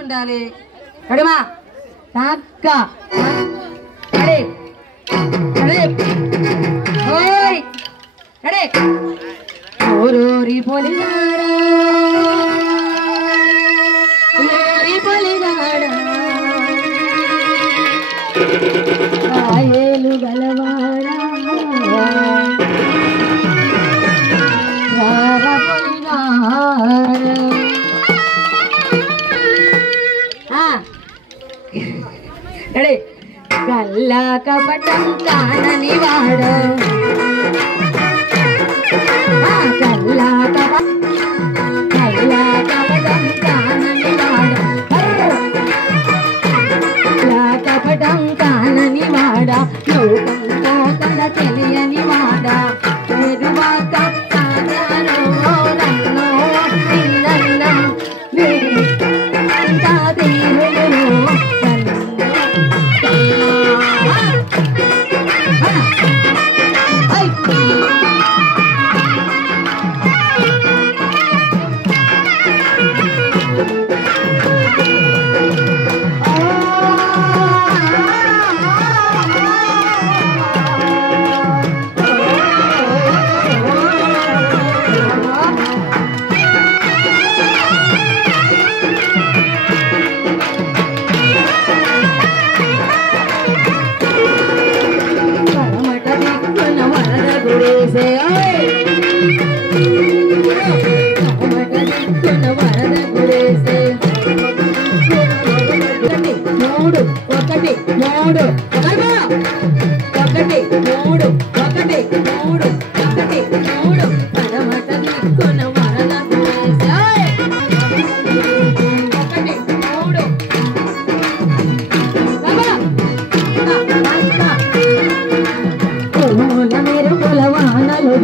ఉండాలి కడిమా అక్క కడే కడే ఓయ్ కడే ఓరోరి పొలిగాడా ఓరి పొలిగాడా ఆయలు గలవాడా రార పొలిగాడా కడే కల్లా కపటం కానని వాడు కల్లా కపటం కానని వాడు కపటం కానని వాడా లోకంతో కడ తెలియని వాడా ఎరువాక సాగారో రన్నో నిన్న అంతా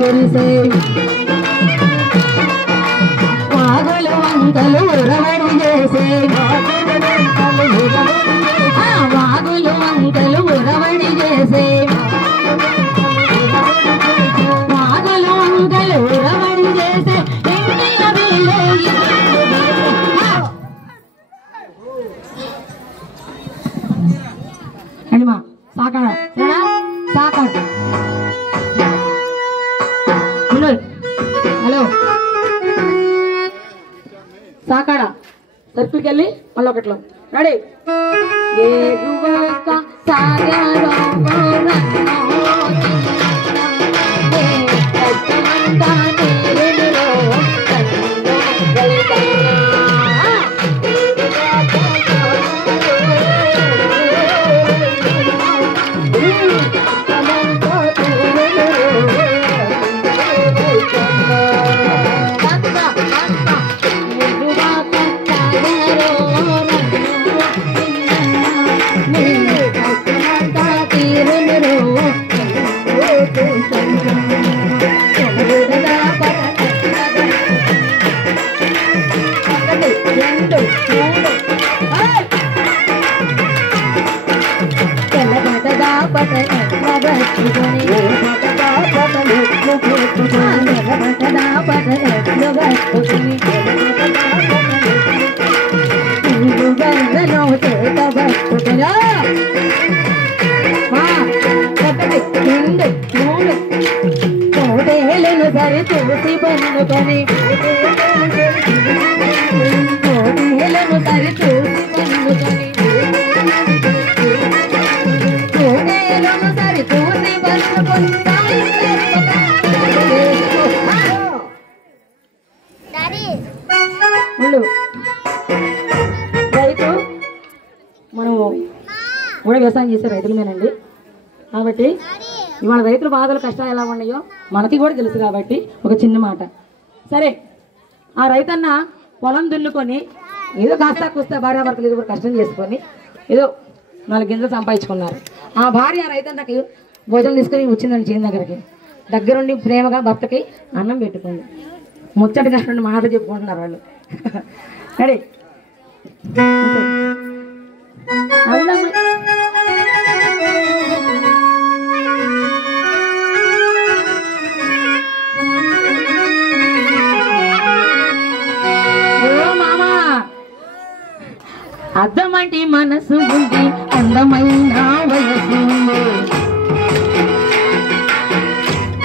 దేవుడు వాగులు వంకలు ఉరవడి చేసే వాగులు వంకలు ఉరవడి చేసే వాగులు వంకలు ఉరవడి చేసే అడిమా సాకాడ సాకాడ హలో సాకాడ సర్కిల్కి వెళ్ళి మళ్ళీ ఒకట్లో రెడీ సరి చూసి బందుకొని సరి చూసి బందుకొని సరి చూసి బందుకొని రైతు మనము కూడా వ్యవసాయం చేసే రైతులమేనండి. కాబట్టి ఇవాళ రైతుల బాధలు కష్టాలు ఎలా ఉన్నాయో మనకి కూడా తెలుసు. కాబట్టి ఒక చిన్న మాట, సరే ఆ రైతన్న పొలం దున్నుకొని ఏదో కాస్తా కూస్తా భార్యాభర్తలు ఏదో కష్టం చేసుకొని ఏదో 4 గింజలు సంపాదించుకున్నారు. ఆ భార్య ఆ రైతన్నకి భోజనం తీసుకొని వచ్చిందండి చేను దగ్గరుండి ప్రేమగా భర్తకి అన్నం పెట్టుకుంది. ముచ్చటగా 2 మాటలు చెప్పుకుంటున్నారు వాళ్ళు. రెడీ అద్దమంటి మనసు ఉంది అందమైన వయసు ఉంది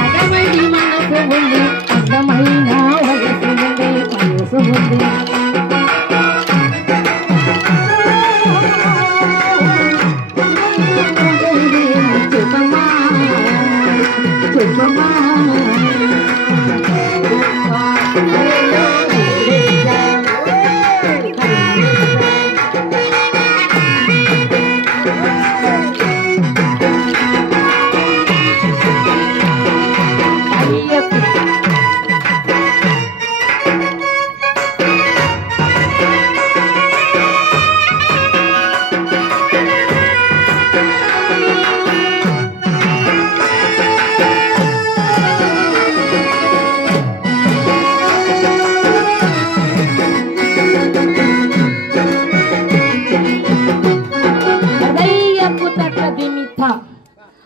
అద్దమంటి మనసు ఉంది అందమైన వయసు ఉంది వయసు ఉంది చెప్పమ్మా చెప్పమ్మా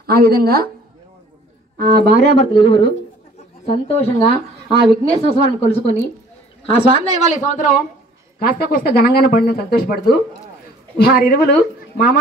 ఆ విధంగా ఆ భార్యాభర్తలు ఇరువురు సంతోషంగా ఆ విఘ్నేశ్వర స్వామిని కొలుసుకొని ఆ స్వామిని ఇవాళ ఈ సంవత్సరం కాస్త ఘనంగానే పడిన సంతోషపడుతూ వారిరువులు మామ